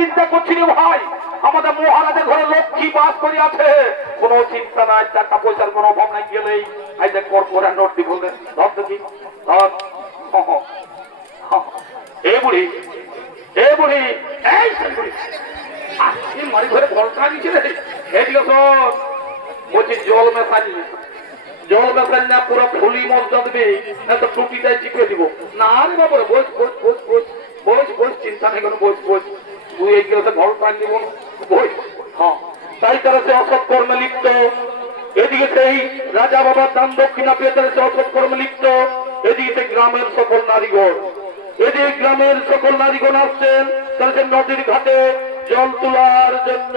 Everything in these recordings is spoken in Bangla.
চিন্তা করছি রে ভাই, আমাদের মহারাজের ঘরে লক্ষ্মী বাস করে আছে, কোনো চিন্তা নাই, টাকা পয়সার কোনো অভাব নাই। গেলেই এই যে কর্পোরেট নোট দি বললেন, ধর দেখি ধর। এই বুড়ি, এই বুড়ি, এই বুড়ি মারি ঘরে ভরসা দিচ্ছে রে। এদিকে শোন, বলছি জল মেশানি, জল মেশানি না পুরো ফুলি মজা দেবে, না তো টুটিটাই চিপে দিব। না রে বাবা, বস বস বস বস বস বস, চিন্তা নেই কোনো, বস বস। তুই এই গেলে ঘর টান দিব, বস। হ্যাঁ, তাই তারা সে অসৎ কর্মে লিপ্ত। এদিকে সেই রাজা বাবার দান দক্ষিণা পেয়ে তারা সে অসৎ কর্মে লিপ্ত। এদিকে সেই গ্রামের সকল নারীগণ, এদিকে গ্রামের সকল নারীগণ আসছেন তারা সে নদীর ঘাটে জল তোলার জন্য।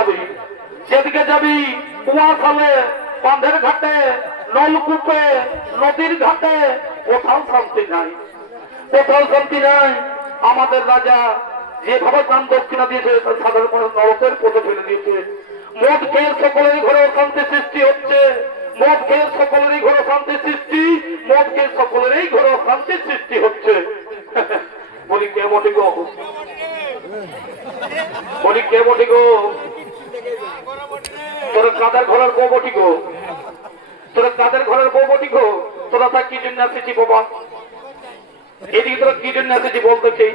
যাবি, যেদিকে যাবি কুয়াশালে, বাঁধের ঘাটে, নলকূপে, নদীর ঘাটে, কোথাও শান্তি নাই, কোথাও শান্তি নাই। আমাদের রাজা যেভাবে দান দক্ষিণা দিয়েছে সাধারণ মানুষ নরকের পথে ফেলে দিয়েছে। মদ খেয়ে সকলেরই ঘরে অশান্তি সৃষ্টি হচ্ছে, মদ খেয়ে সকলেরই ঘরে শান্তি সৃষ্টি, মদ খেয়ে সকলেরই ঘরে অশান্তি সৃষ্টি হচ্ছে। বলি কে বটে গো, বলি কে বটে গো, তোরা কাদের ঘরের বউ বটি গো, তোরা কাদের ঘরের বউ বটি গো, তোরা তা কি জন্য আসেছি বাবা, এদিকে তোরা কি জন্য এসেছি বলতেছি?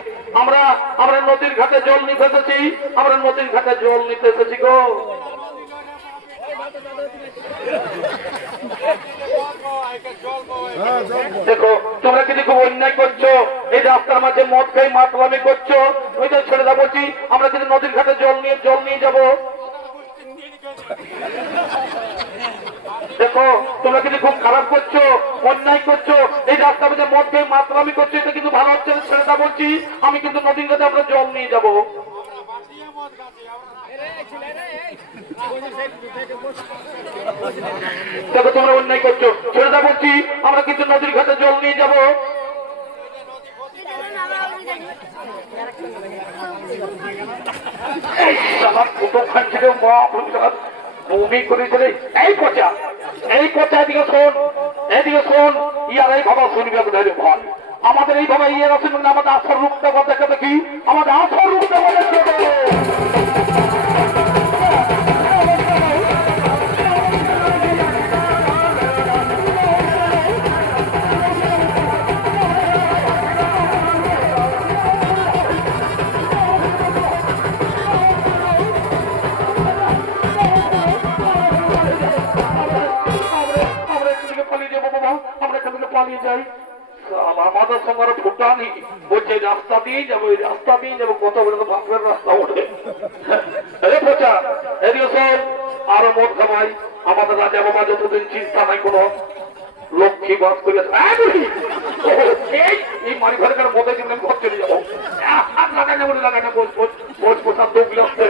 আমরা আমরা নদীর ঘাটে জল নিতে এসেছি, আমরা নদীর ঘাটে জল নিতে এসেছি গো। দেখো তোমরা কিন্তু খুব অন্যায় করছো, এই রাস্তার মাঝে মদ খাই মাতলামি করছো, ওই তো ছেড়ে দেবো, আমরা কিন্তু নদীর ঘাটে জল নিয়ে যাবো। দেখো তোমরা কিন্তু খুব খারাপ করছো, অন্যায় করছো, এই রাস্তার মধ্যে মদ খেয়ে মাতলামি করছো, এটা কিন্তু ভালো হচ্ছে না, ছেড়ে দেবো বলছি। আমি কিন্তু নদীর ঘাটে আমরা জল নিয়ে যাবো। দেখো তোমরা অন্যায় করছো, ছেড়ে দেবো বলছি, আমরা কিন্তু নদীর ঘাটে জল নিয়ে যাবো। বমি করেছিলে এই পচা, এই পচা, এদিকে শোন, এদিকে শোন, ইয়ার এই ভাবা শুনবে ধরে ভয়। আমাদের এই ভাবা ইয়ে আছে, আমাদের আসল রূপটা দেখে দেখি, আমাদের আসল রূপটা দেখে। পালিয়ে যাই, আমাদের সঙ্গে আরো ফুটানি বলছে রাস্তা দিয়ে যাবো, এই রাস্তা দিয়ে যাবো, কত বড় ভাঙবের রাস্তা ওঠে। পচা এদিকে সব আরো মদ খামাই, আমাদের রাজা বাবা যতদিন চিন্তা নাই কোনো লক্ষ্মী বাস করে এই মারি ঘরে কেন মদের জন্য ঘর চলে যাবো, লাগাই না বলে লাগাই না, বোঝ পোষা দৌড়লে আসতে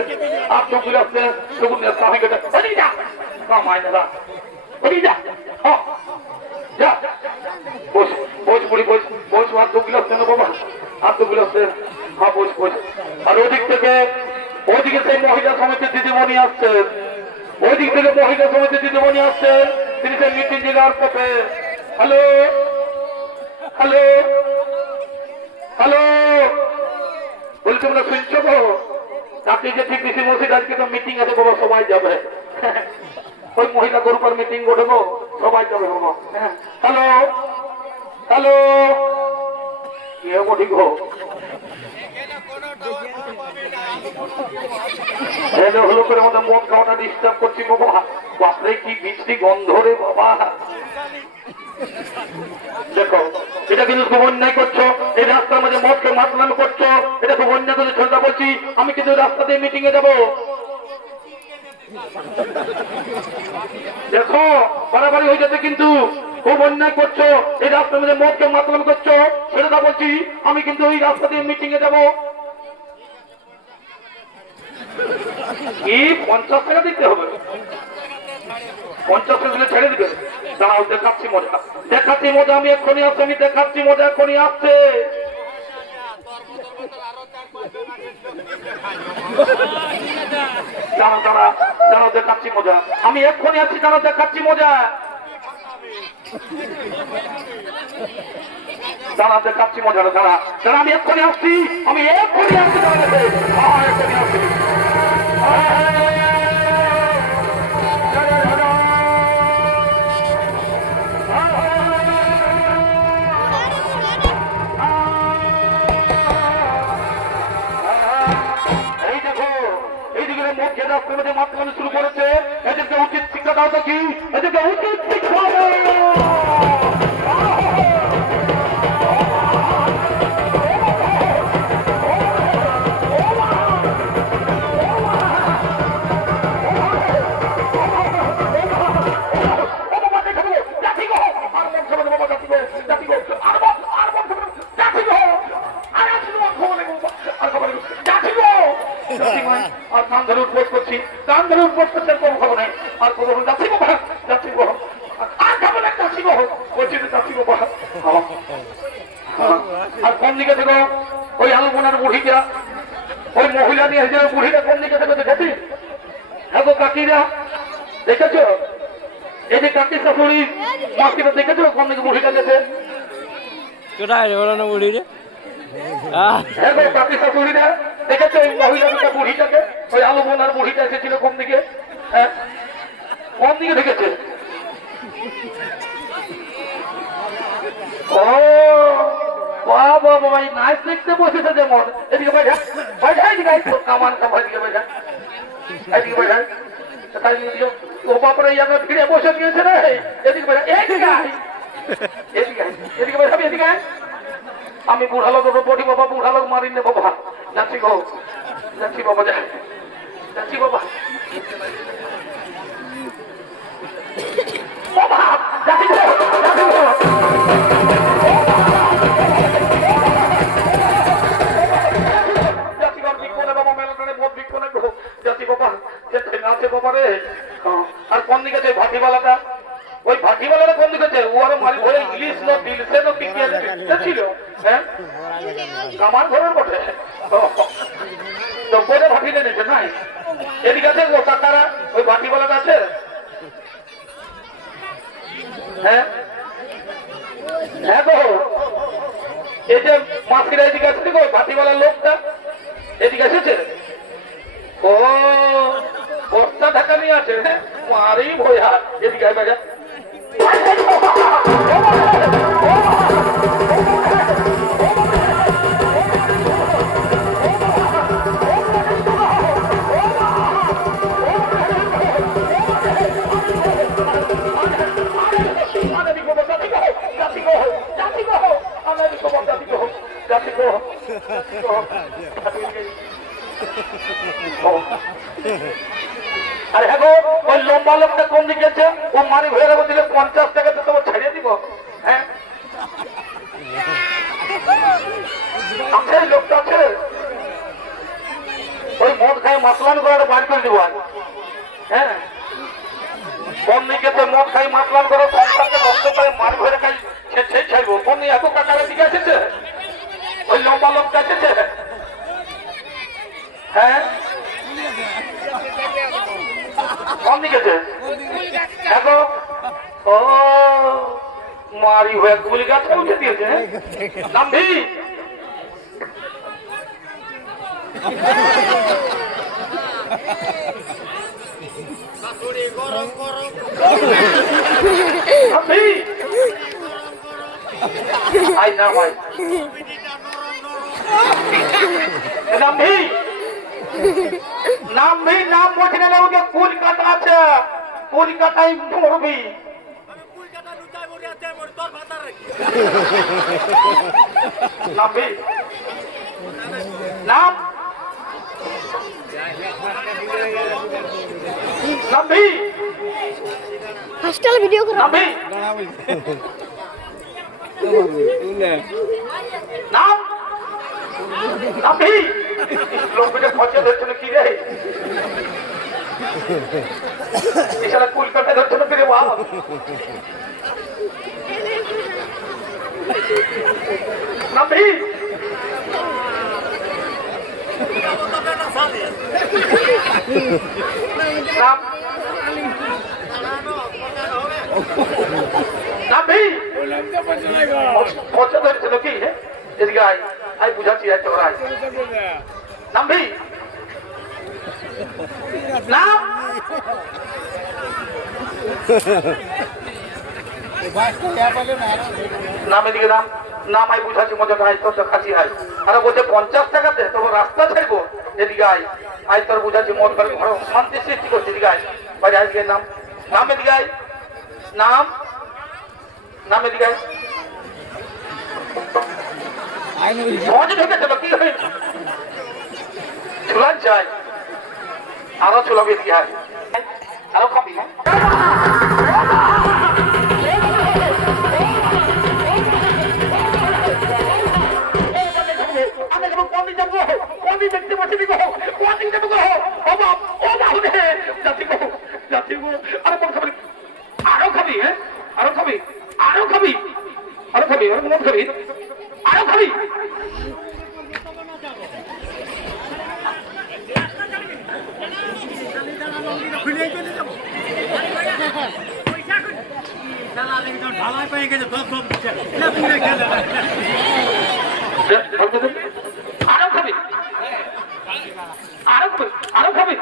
আর দৌড়লে আসতে তখন স্বামীকে মাইনে যা যা যা বস বস বুড়ি বস বস, আর দু গিলাস দেন বাবা, আর দু গিলাস দেন, হ্যাঁ বস বস। আর ওদিক থেকে ওইদিকে সেই মহিলা সমিতির দিদিমণি আসছেন, ওইদিক থেকে মহিলা সমিতির দিদিমণি আসছেন, তিনি সেই মিটিং জেলার পথে। হ্যালো হ্যালো হ্যালো, বলছি তোমরা শুনছো তো? আপনি যে ঠিক পিসি মসজিদ আজকে তো মিটিং আছে বাবা, সবাই যাবে, ওই মহিলা গ্রুপের মিটিং করবো, সবাই যাবে বাবা। হ্যালো হ্যালো, কে বটি গো, হলো করে আমাদের মদ খাওয়াটা ডিস্টার্ব করছি বাবা, বাপরে কি মিষ্টি গন্ধ রে বাবা। দেখো এটা কিন্তু খুব অন্যায় করছো, এই রাস্তার মধ্যে মদকে মাতলামি করছো, এটা খুব অন্যায় করে ছেলেটা বলছি, আমি কিন্তু রাস্তা দিয়ে মিটিং এ যাবো। দেখো বাড়াবাড়ি হয়ে যাচ্ছে, কিন্তু খুব অন্যায় করছো, এই রাস্তার মধ্যে মদকে মাতলামি করছো, ছেলেটা বলছি, আমি কিন্তু ওই রাস্তা দিয়ে মিটিং এ যাবো। কি 50 টাকা দিতে হবে? 50 টাকা দিলে ছেড়ে দিবে? দাঁড়াও দেখাচ্ছি মজা, দেখাচ্ছি মজা, আমি এক্ষুনি আসছি, আমি দেখাচ্ছি মজা, এক্ষুনি আসছে। দাঁড়াও দাঁড়া দাঁড়াও দেখাচ্ছি মজা, আমি এক্ষুনি আসছি, দাঁড়াও দেখাচ্ছি মজা, দাঁড়া দেখাচ্ছি মজা, দাঁড়া দাঁড়া, আমি এক্ষুনি আসছি, আমি এক্ষুনি আসছি, এক্ষুনি আসছি। মাতলামি শুরু করেছে, এদেরকে উচিত শিক্ষা দাও তো কি, এদেরকে উচিত শিক্ষা আর নাম ধরে উদ্বোধ করছি। বসতে খবর নেই আর খবর যাচ্ছি বাবা যাচ্ছি বাবা আর খাবো না যাচ্ছি বাবা বলছি যাচ্ছি বাবা আর কোন দিকে থেকে ওই আলোপনার বুড়িটা ওই মহিলা নিয়ে এসে বুড়িটা কোন দিকে থেকে দেখেছি হ্যাঁ গো কাকিরা দেখেছো এই যে কাকির শাশুড়ি মাসিরা দেখেছো কোন দিকে বুড়িটা গেছে কোথায় রে বলো না বুড়ি রে হ্যাঁ গো কাকির শাশুড়িরা দেখেছো ওই মহিলা বুড়িটাকে ওই আলোপনার বুড়িটা এসেছিল কোন দিকে হ্যাঁ কোন দিকে দেখেছে ও বাবা বাবা এই নাচ দেখতে বসেছে যেমন এদিকে বাইরে কামান এদিকে বাইরে এদিকে বাইরে ও বাপরে আমরা ফিরে বসে গিয়েছে রে এদিকে বাইরে এদিকে এদিকে এদিকে বাইরে এদিকে আমি বুড়া লোক পড়ি বাবা বুড়া লোক মারি নে বাবা যাচ্ছি গো যাচ্ছি বাবা যাচ্ছি বাবা বাবা যাচ্ছি গো যাচ্ছি গো আর কোন দিকে আছে ভাটিওয়ালাটা ওই ভাটিওয়ালাটা কোন দিকে আছে ও আরো মারি ধরে ইলিশ নো দিলসে নো কি ছিল হ্যাঁ কামান ঘরের বটে তো কোনে ভাটিতে নিয়েছে নাই এদিকে আছে ও কাকারা ওই ভাটিওয়ালাটা আছে হ্যাঁ হ্যাঁ গো এই যে মাসিরা এদিকে আছে গো ভাটিওয়ালার লোকটা এদিকে এসেছে ও বস্তা ঢাকা নিয়ে আছে মারি ভয়া এদিকে বাজা আরে হ্যাঁ গো ওই লম্বা লোকটা কোন দিকে আছে ও মারি ভেড়ে রাখবো দিলে 50 টাকাতে তোমার ছেড়ে দিব হ্যাঁ আছে লোকটা আছে ওই মদ খাই মাতলান করে বার করে দিব হ্যাঁ কোন দিকে মদ খাই মাতলান করো সংসারকে নষ্ট করে মারি ভেড়ে খাই সে ছাড়বো কোন এত কাকারের দিকে এসেছে ওই লম্বা লোকটা এসেছে হ্যাঁ কোন দিকে দেখো ও মারি হয়ে গুলি গাছে উঠে দিয়েছে নামবি আই না ভাই নামবি নামবি নাম বলছি না ওকে কুল কাটা আছে কুল কাটাই মরবি নামবি নাম নামবি হাসটাল ভিডিও করো নামবি নাম নামবি লোকটা ফসল ধরছে না কি রে এছাড়া কলকাতা ধরছে না ফিরে বাপ নামবি নাম নামবি ফসল ধরছে না কি এদিকে আয় আয় বুঝাচ্ছি আয় তোর আয় নামবি নাম নাম এদিকে নাম নাম আই বুঝাচ্ছি মজা আয় তোর দেখাচ্ছি আয় আরে বলছে 50 টাকা দে তোর রাস্তা ছাড়বো এদিকে আয় আয় তোর বুঝাচ্ছি মন করে ঘর শান্তি সৃষ্টি করছে এদিকে আয় বাইরে আজকে নাম নাম এদিকে আয় নাম নাম এদিকে আয় মজা ঢুকেছিল কি হয়েছে চুলান চাই আরো চুলাবে এদিকে আয় আরো খাবি হ্যাঁ দেখতে পাচ্ছি যাচ্ছে গো আরো মদ খাবি আরো খাবি হ্যাঁ আরো খাবি আরো খাবি আরো খাবি আরো মদ খাবি আরো খাবি ঢালাই পেয়ে গেছে আরো খাবি আরো খাবি আরো খাবি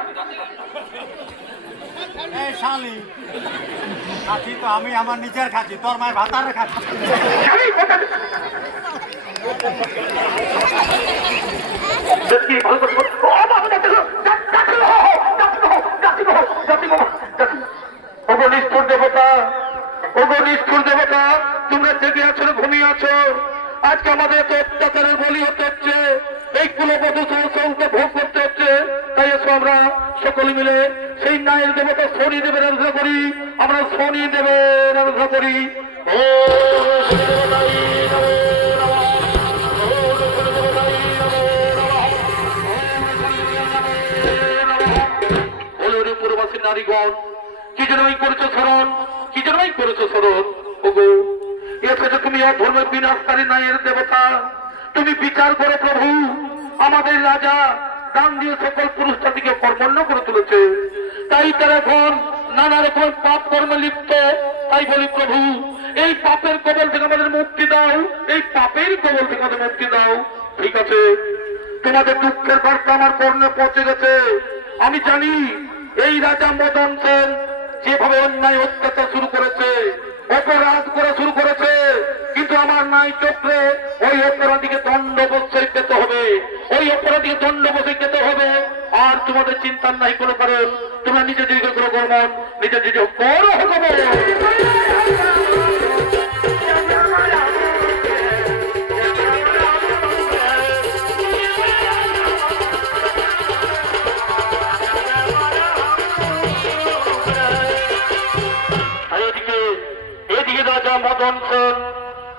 এই শালি খাচ্ছি তো আমি আমার নিজের খাচ্ছি তোর মায়ের ভাতারে খাচ্ছি খাবি কথা দেখি ভালো করে ও বাবা দেখো দেখো ওগো নিষ্ঠুর দেবতা ওগো নিষ্ঠুর দেবতা তোমরা জেগে আছো ঘুমিয়ে আছো আজকে আমাদের এত অত্যাচারের বলি হতে হচ্ছে এই কুলবধূ সংসদকে ভোগ করতে হচ্ছে তাই এসো আমরা সকলে মিলে সেই ন্যায়ের দেবতা শনি দেবের আরাধনা করি আমরা শনি দেবের আরাধনা করি ও পূর্ববাসী নারীগণ কি জন্যই করেছো স্মরণ কি জন্যই করেছো স্মরণ ওগো এসেছো তুমি অধর্মের বিনাশকারী ন্যায়ের দেবতা তুমি বিচার করে প্রভু আমাদের রাজা দান দিয়ে সকল পুরুষ জাতিকে কর্মণ্য করে তুলেছে তাই তারা এখন নানা রকম পাপ কর্মে লিপ্ত তাই বলি প্রভু এই পাপের কবল থেকে আমাদের মুক্তি দাও এই পাপের কবল থেকে আমাদের মুক্তি দাও ঠিক আছে তোমাদের দুঃখের বার্তা আমার কর্ণে পৌঁছে গেছে আমি জানি এই রাজা মদন সেন যেভাবে অন্যায় অত্যাচার শুরু করেছে অপরাধ করা শুরু করেছে কিন্তু আমার নাই চক্রে ওই অপরাধীকে দণ্ড অবশ্যই পেতে হবে ওই অপরাধীকে দণ্ড অবশ্যই পেতে হবে আর তোমাদের চিন্তার নাই কোনো কারণ তোমরা নিজে দীর্ঘ করে গমন নিজে দীর্ঘ করো হবে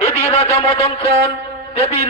এদিকে রাজা মদন সেন দেবী